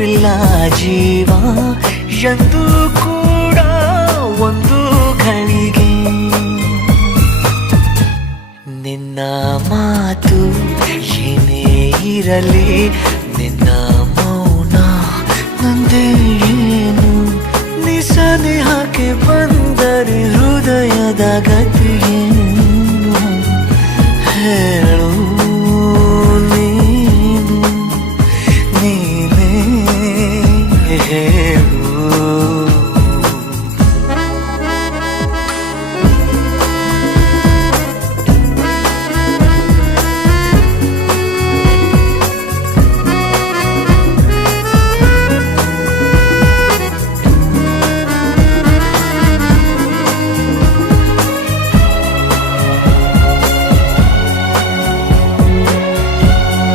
ಇಲ್ಲ ಜೀವ ಎಂದು ಕೂಡ ಒಂದು ಘಳಿಗೆ ನಿನ್ನ ಮಾತು ಏನೇ ಇರಲಿ ನಿನ್ನ ಮೌನ ನಂದೇ ಏನು ನಿಸನೆ ಹಾಕಿ ಬಂದರೆ ಹೃದಯದ ಗತಿಯೇನು ಹೇಳು